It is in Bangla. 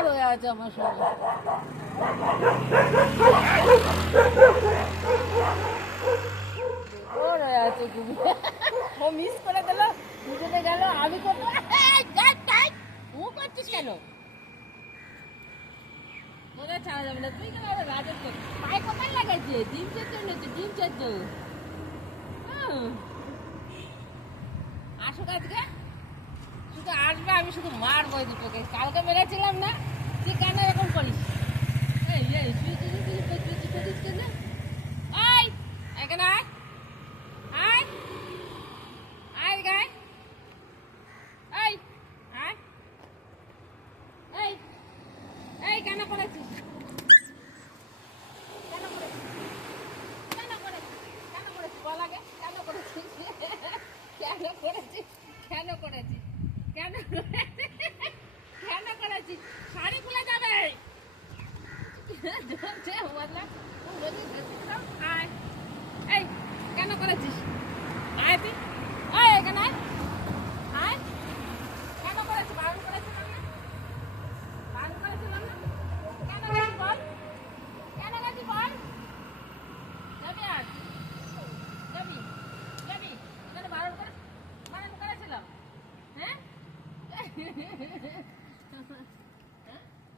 বড় হয়ে আছে আমার সঙ্গে। বড় হয়ে আছে তুমি। ও মিস করে দিল, দুজনে গেল, আমি করবো। ও করছিস কেন? ওরা ছাড়া যাবে না, তুই কেন ওরা রাজত্ব পায়ে কোথায় লাগাইছে? ডিম সেদ্ধ এনেছে, ডিম সেদ্ধ। আসুক আজকে, শুধু আসবে, আমি শুধু মারবো দুটোকে। কালকে মেরেছিলাম না, তুই কেন এরকম করিস? এই এই তুই করিস কেন? আয় এখানে আয়, আয় আয় গায়, এই আয়, এই এই কেন করেছিস? কেন করেছিস? কেন করেছিস? কেন করেছিস? বল আগে, কেন করেছিস? কেন করেছিস? কেন করেছিস? কেন কেন করেছিস? শাড়ি খুলে যাবে। এই কেন করেছিস?